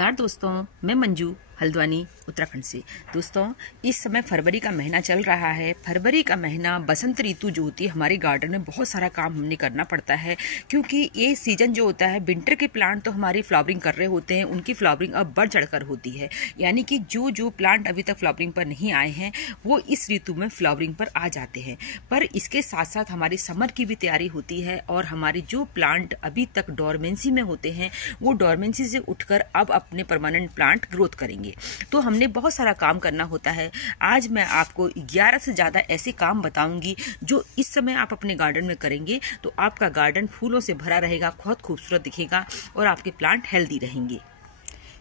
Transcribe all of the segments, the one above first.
नमस्कार दोस्तों, मैं मंजू हल्द्वानी उत्तराखंड से। दोस्तों, इस समय फरवरी का महीना चल रहा है। फरवरी का महीना बसंत ऋतु जो होती है, हमारे गार्डन में बहुत सारा काम हमने करना पड़ता है, क्योंकि ये सीजन जो होता है, विंटर के प्लांट तो हमारी फ्लावरिंग कर रहे होते हैं, उनकी फ्लावरिंग अब बढ़ चढ़कर होती है। यानी कि जो जो प्लांट अभी तक फ्लावरिंग पर नहीं आए हैं वो इस ऋतु में फ्लावरिंग पर आ जाते हैं। पर इसके साथ साथ हमारी समर की भी तैयारी होती है और हमारे जो प्लांट अभी तक डोरमेंसी में होते हैं वो डोरमेंसी से उठकर अब अपने परमानेंट प्लांट ग्रोथ करेंगे। तो हमने बहुत सारा काम करना होता है। आज मैं आपको 11 से ज्यादा ऐसे काम बताऊंगी जो इस समय आप अपने गार्डन में करेंगे तो आपका गार्डन फूलों से भरा रहेगा, बहुत खूबसूरत दिखेगा और आपके प्लांट हेल्दी रहेंगे।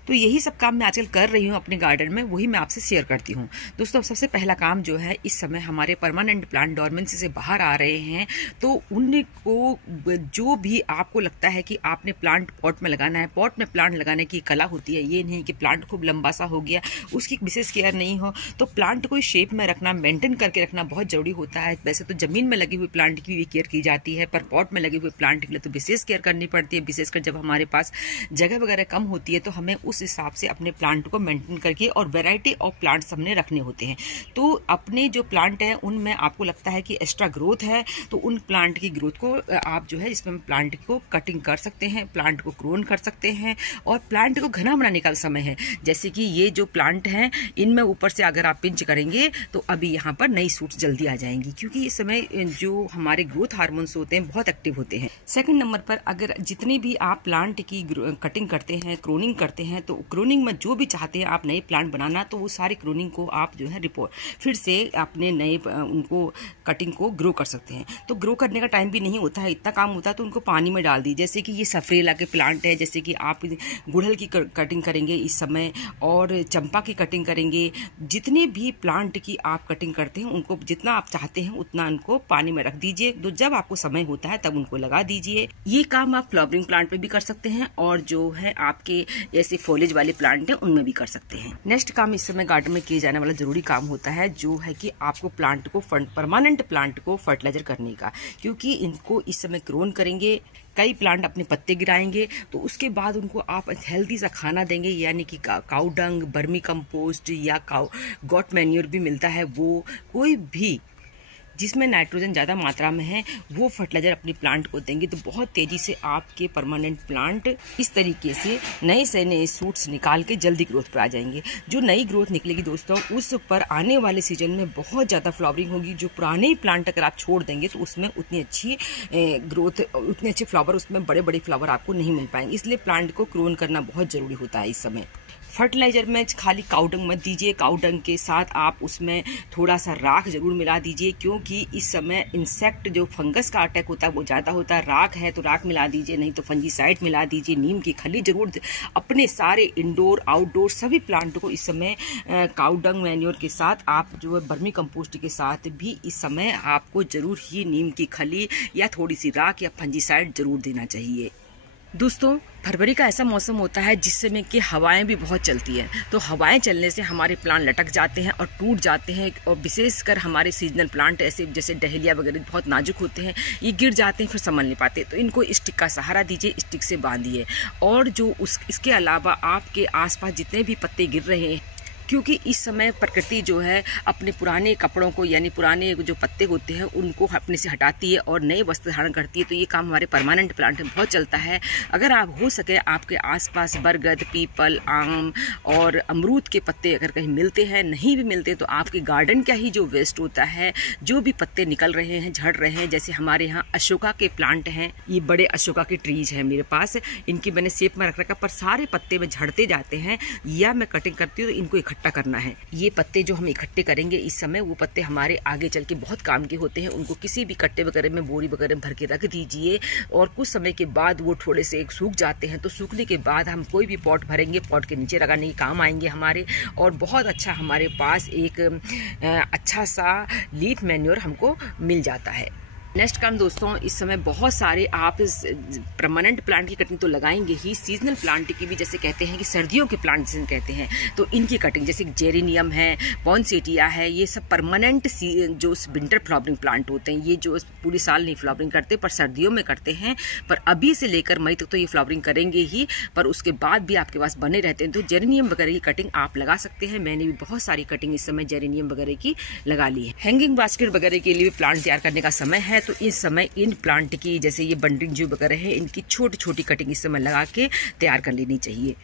तो यही सब काम मैं आजकल कर रही हूँ अपने गार्डन में, वही मैं आपसे शेयर करती हूँ। दोस्तों, सबसे पहला काम जो है, इस समय हमारे परमानेंट प्लांट डोरमेंसी से बाहर आ रहे हैं, तो उनको जो भी आपको लगता है कि आपने प्लांट पॉट में लगाना है, पॉट में प्लांट लगाने की कला होती है। ये नहीं कि प्लांट खूब लंबा सा हो गया, उसकी विशेष केयर नहीं हो, तो प्लांट को शेप में रखना, मेंटेन करके रखना बहुत जरूरी होता है। वैसे तो जमीन में लगे हुए प्लांट की भी केयर की जाती है, पर पॉट में लगे हुए प्लांट के लिए तो विशेष केयर करनी पड़ती है। विशेषकर जब हमारे पास जगह वगैरह कम होती है तो हमें उस हिसाब से अपने प्लांट को मेंटेन करके और वैरायटी ऑफ प्लांट्स हमने रखने होते हैं। तो अपने जो प्लांट है उनमें आपको लगता है कि एक्स्ट्रा ग्रोथ है, तो उन प्लांट की ग्रोथ को आप जो है इसमें प्लांट को कटिंग कर सकते हैं, प्लांट को क्लोन कर सकते हैं और प्लांट को घना बनाने का समय है। जैसे कि ये जो प्लांट हैं, इनमें ऊपर से अगर आप पिंच करेंगे तो अभी यहाँ पर नई सूट्स जल्दी आ जाएंगी, क्योंकि इस समय जो हमारे ग्रोथ हार्मोन्स होते हैं बहुत एक्टिव होते हैं। सेकंड नंबर पर, अगर जितनी भी आप प्लांट की कटिंग करते हैं, क्लोनिंग करते हैं, तो क्लोनिंग में जो भी चाहते हैं आप नए प्लांट बनाना, तो वो सारी क्लोनिंग को आप जो है रिपोर्ट फिर से अपने नए उनको कटिंग को ग्रो कर सकते हैं। तो ग्रो करने का टाइम भी नहीं होता है, इतना काम होता है तो उनको पानी में डाल दी। जैसे कि ये सफरेला के प्लांट है, जैसे कि आप गुड़हल की कटिंग करेंगे इस समय और चंपा की कटिंग करेंगे। जितने भी प्लांट की आप कटिंग करते हैं उनको जितना आप चाहते हैं उतना उनको पानी में रख दीजिए, तो जब आपको समय होता है तब उनको लगा दीजिए। ये काम आप फ्लावरिंग प्लांट पे भी कर सकते हैं और जो है आपके ऐसे फॉलेज वाले प्लांट है उनमें भी कर सकते हैं। नेक्स्ट काम इस समय गार्डन में किए जाने वाला जरूरी काम होता है, जो है कि आपको प्लांट को परमानेंट प्लांट को फर्टिलाइजर करने का, क्योंकि इनको इस समय क्लोन करेंगे, कई प्लांट अपने पत्ते गिराएंगे, तो उसके बाद उनको आप हेल्दी सा खाना देंगे, यानी कि काऊ डंग, बर्मी कंपोस्ट या गॉट मैन्योर भी मिलता है, वो कोई भी जिसमें नाइट्रोजन ज़्यादा मात्रा में है वो फर्टिलाइजर अपनी प्लांट को देंगे, तो बहुत तेजी से आपके परमानेंट प्लांट इस तरीके से नए से नए सूट्स निकाल के जल्दी ग्रोथ पर आ जाएंगे। जो नई ग्रोथ निकलेगी दोस्तों, उस पर आने वाले सीजन में बहुत ज़्यादा फ्लावरिंग होगी। जो पुराने ही प्लांट अगर आप छोड़ देंगे तो उसमें उतनी अच्छी ग्रोथ, उतने अच्छे फ्लावर, उसमें बड़े बड़े फ्लावर आपको नहीं मिल पाएंगे। इसलिए प्लांट को क्लोन करना बहुत जरूरी होता है इस समय। फर्टिलाइजर में खाली काउडंग मत दीजिए, काउडंग के साथ आप उसमें थोड़ा सा राख जरूर मिला दीजिए, क्योंकि इस समय इंसेक्ट जो फंगस का अटैक होता है वो ज़्यादा होता है। राख है तो राख मिला दीजिए, नहीं तो फंजीसाइड मिला दीजिए, नीम की खली जरूर। अपने सारे इंडोर आउटडोर सभी प्लांट को इस समय काउडंग मैन्योर के साथ, आप जो है बर्मी कंपोस्ट के साथ भी इस समय आपको जरूर ही नीम की खली या थोड़ी सी राख या फंजीसाइड जरूर देना चाहिए। दोस्तों, फरवरी का ऐसा मौसम होता है जिसमें कि हवाएं भी बहुत चलती हैं, तो हवाएं चलने से हमारे प्लांट लटक जाते हैं और टूट जाते हैं, और विशेषकर हमारे सीजनल प्लांट ऐसे जैसे डहेलिया वगैरह बहुत नाजुक होते हैं, ये गिर जाते हैं, फिर संभल नहीं पाते। तो इनको स्टिक का सहारा दीजिए, स्टिक से बांधिए। और जो इसके अलावा आपके आसपास जितने भी पत्ते गिर रहे हैं, क्योंकि इस समय प्रकृति जो है अपने पुराने कपड़ों को, यानी पुराने जो पत्ते होते हैं उनको अपने से हटाती है और नए वस्त्र धारण करती है, तो ये काम हमारे परमानेंट प्लांट में बहुत चलता है। अगर आप हो सके आपके आसपास बरगद, पीपल, आम और अमरूद के पत्ते अगर कहीं मिलते हैं, नहीं भी मिलते तो आपके गार्डन का ही जो वेस्ट होता है, जो भी पत्ते निकल रहे हैं, झड़ रहे हैं, जैसे हमारे यहाँ अशोका के प्लांट हैं, ये बड़े अशोका के ट्रीज हैं मेरे पास, इनकी मैंने शेप में रख रखा, पर सारे पत्ते में झड़ते जाते हैं, या मैं कटिंग करती हूँ तो इनको इकट्ठा करना है। ये पत्ते जो हम इकट्ठे करेंगे इस समय, वो पत्ते हमारे आगे चल के बहुत काम के होते हैं। उनको किसी भी कट्टे वगैरह में, बोरी वगैरह में भर के रख दीजिए, और कुछ समय के बाद वो थोड़े से सूख जाते हैं, तो सूखने के बाद हम कोई भी पॉट भरेंगे, पॉट के नीचे लगाने के काम आएंगे हमारे, और बहुत अच्छा हमारे पास एक अच्छा सा लीफ मैन्योर हमको मिल जाता है। नेक्स्ट काम दोस्तों, इस समय बहुत सारे आप परमानेंट प्लांट की कटिंग तो लगाएंगे ही, सीजनल प्लांट की भी, जैसे कहते हैं कि सर्दियों के प्लांट जिसे कहते हैं, तो इनकी कटिंग जैसे जेरेनियम है, पॉइंसेटिया है, ये सब परमानेंट जो विंटर फ्लावरिंग प्लांट होते हैं। ये जो पूरे साल नहीं फ्लावरिंग करते पर सर्दियों में करते हैं, पर अभी से लेकर मई तक तो ये फ्लावरिंग करेंगे ही, पर उसके बाद भी आपके पास बने रहते हैं। तो जेरेनियम वगैरह की कटिंग आप लगा सकते हैं। मैंने भी बहुत सारी कटिंग इस समय जेरेनियम वगैरह की लगा ली है। हैंगिंग बास्केट वगैरह के लिए प्लांट तैयार करने का समय है, तो इस समय इन प्लांट की, जैसे ये बंडिंग जो वगैरह है, इनकी छोटी छोटी कटिंग इस समय लगा के तैयार कर लेनी चाहिए।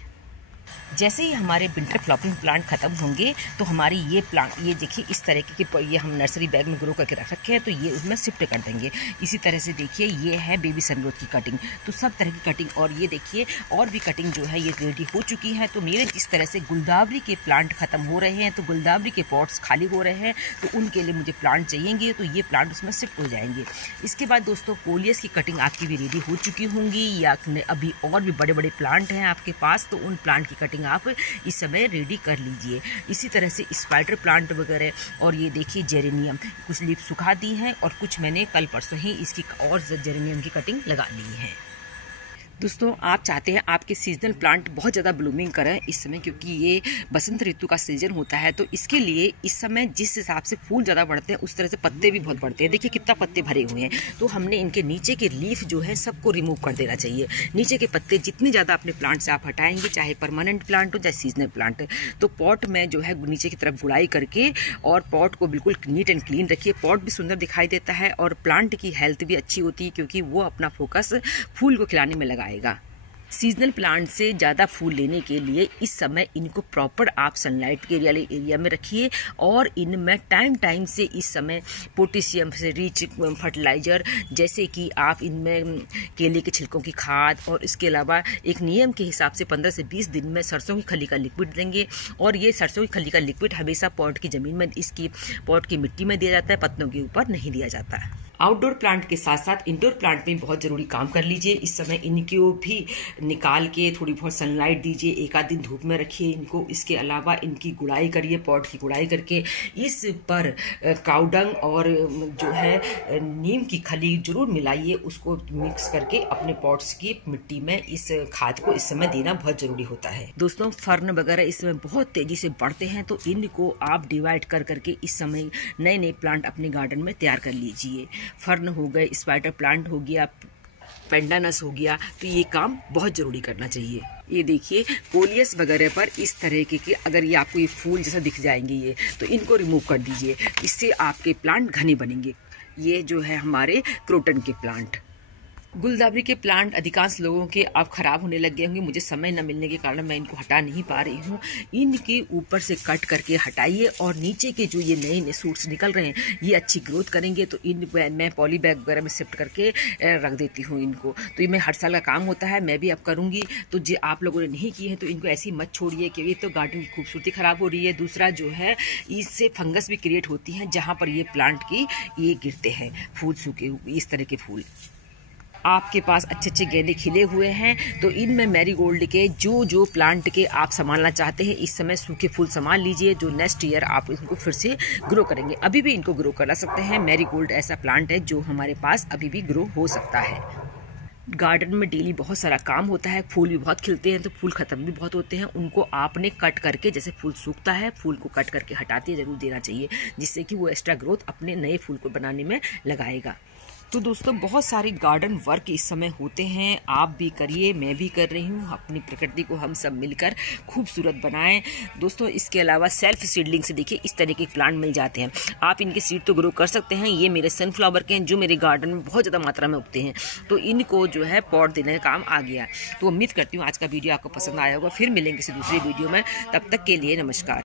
जैसे ही हमारे विंटर फ्लावरिंग प्लांट खत्म होंगे तो हमारी ये प्लांट, ये देखिए इस तरह की ये हम नर्सरी बैग में ग्रो करके रख रखे हैं, तो ये उसमें शिफ्ट कर देंगे। इसी तरह से देखिए ये है बेबी सनरोज की कटिंग, तो सब तरह की कटिंग, और ये देखिए और भी कटिंग जो है ये रेडी हो चुकी है। तो मेरे जिस तरह से गुलदावरी के प्लांट खत्म हो रहे हैं, तो गुलदावरी के पॉट्स खाली हो रहे हैं, तो उनके लिए मुझे प्लांट चाहिएंगे, तो ये प्लांट उसमें शिफ्ट हो जाएंगे। इसके बाद दोस्तों कोलियस की कटिंग आपकी भी रेडी हो चुकी होंगी, या अभी और भी बड़े बड़े प्लांट हैं आपके पास, तो उन प्लांट की कटिंग आप इस समय रेडी कर लीजिए। इसी तरह से स्पाइडर प्लांट वगैरह, और ये देखिए जेरेनियम, कुछ लीफ सुखा दी हैं और कुछ मैंने कल परसों ही इसकी और जेरेनियम की कटिंग लगा ली है। दोस्तों आप चाहते हैं आपके सीजनल प्लांट बहुत ज़्यादा ब्लूमिंग करें इस समय, क्योंकि ये बसंत ऋतु का सीजन होता है, तो इसके लिए इस समय जिस हिसाब से फूल ज़्यादा बढ़ते हैं उस तरह से पत्ते भी बहुत बढ़ते हैं। देखिए कितना पत्ते भरे हुए हैं, तो हमने इनके नीचे के लीफ जो है सबको रिमूव कर देना चाहिए। नीचे के पत्ते जितने ज़्यादा अपने प्लांट से आप हटाएंगे, चाहे परमानेंट प्लांट हो चाहे सीजनल प्लांट, तो पॉट में जो है नीचे की तरफ गुड़ाई करके और पॉट को बिल्कुल नीट एंड क्लीन रखिए। पॉट भी सुंदर दिखाई देता है और प्लांट की हेल्थ भी अच्छी होती है, क्योंकि वो अपना फोकस फूल को खिलाने में लगाएगा। सीजनल प्लांट से ज़्यादा फूल लेने के लिए इस समय इनको प्रॉपर आप सनलाइट के एरिया में रखिए, और इनमें टाइम टाइम से इस समय पोटेशियम से रिच फर्टिलाइजर, जैसे कि आप इनमें केले के छिलकों की खाद, और इसके अलावा एक नियम के हिसाब से 15 से 20 दिन में सरसों की खली का लिक्विड देंगे। और ये सरसों की खली का लिक्विड हमेशा पॉट की ज़मीन में, इसकी पॉट की मिट्टी में दिया जाता है, पत्तों के ऊपर नहीं दिया जाता है। आउटडोर प्लांट के साथ साथ इंडोर प्लांट में बहुत जरूरी काम कर लीजिए। इस समय इनको भी निकाल के थोड़ी बहुत सनलाइट दीजिए, एक आध दिन धूप में रखिए इनको। इसके अलावा इनकी गुड़ाई करिए, पॉट की गुड़ाई करके इस पर काउडंग और जो है नीम की खली जरूर मिलाइए, उसको मिक्स करके अपने पॉट्स की मिट्टी में इस खाद को इस समय देना बहुत जरूरी होता है। दोस्तों फर्न वगैरह इस समय बहुत तेजी से बढ़ते हैं, तो इनको आप डिवाइड कर करके इस समय नए नए प्लांट अपने गार्डन में तैयार कर लीजिए। फर्न हो गए, स्पाइडर प्लांट हो गया, पेंडानस हो गया, तो ये काम बहुत जरूरी करना चाहिए। ये देखिए कोलियस वगैरह पर इस तरह के अगर ये आपको ये फूल जैसा दिख जाएंगे ये, तो इनको रिमूव कर दीजिए, इससे आपके प्लांट घने बनेंगे। ये जो है हमारे क्रोटन के प्लांट। गुलदावरी के प्लांट अधिकांश लोगों के अब खराब होने लग गए होंगे, मुझे समय न मिलने के कारण मैं इनको हटा नहीं पा रही हूँ। इनके ऊपर से कट करके हटाइए, और नीचे के जो ये नए नए सूट्स निकल रहे हैं ये अच्छी ग्रोथ करेंगे, तो इन मैं पॉली बैग वगैरह में शिफ्ट करके रख देती हूँ इनको। तो ये मैं हर साल का काम होता है, मैं भी अब करूँगी। तो जो आप लोगों ने नहीं किए हैं तो इनको ऐसे ही मत छोड़िए, क्योंकि तो गार्डन की खूबसूरती खराब हो रही है। दूसरा जो है इससे फंगस भी क्रिएट होती है जहाँ पर ये प्लांट की ये गिरते हैं फूल, सूखे इस तरह के फूल। आपके पास अच्छे अच्छे गेंदे खिले हुए हैं, तो इनमें मैरीगोल्ड के जो प्लांट के आप संभालना चाहते हैं इस समय सूखे फूल संभाल लीजिए, जो नेक्स्ट ईयर आप इनको फिर से ग्रो करेंगे। अभी भी इनको ग्रो करा सकते हैं। मैरीगोल्ड ऐसा प्लांट है जो हमारे पास अभी भी ग्रो हो सकता है। गार्डन में डेली बहुत सारा काम होता है, फूल भी बहुत खिलते हैं, तो फूल खत्म भी बहुत होते हैं। उनको आपने कट करके, जैसे फूल सूखता है फूल को कट करके हटाते जरूर देना चाहिए, जिससे कि वो एक्स्ट्रा ग्रोथ अपने नए फूल को बनाने में लगाएगा। तो दोस्तों बहुत सारे गार्डन वर्क इस समय होते हैं, आप भी करिए, मैं भी कर रही हूँ। अपनी प्रकृति को हम सब मिलकर खूबसूरत बनाएं। दोस्तों इसके अलावा सेल्फ सीडलिंग से देखिए इस तरह के प्लांट मिल जाते हैं, आप इनके सीड तो ग्रो कर सकते हैं। ये मेरे सनफ्लावर के हैं जो मेरे गार्डन में बहुत ज़्यादा मात्रा में उगते हैं, तो इनको जो है पॉट देने का काम आ गया। तो उम्मीद करती हूँ आज का वीडियो आपको पसंद आया होगा। फिर मिलेंगे किसी दूसरे वीडियो में, तब तक के लिए नमस्कार।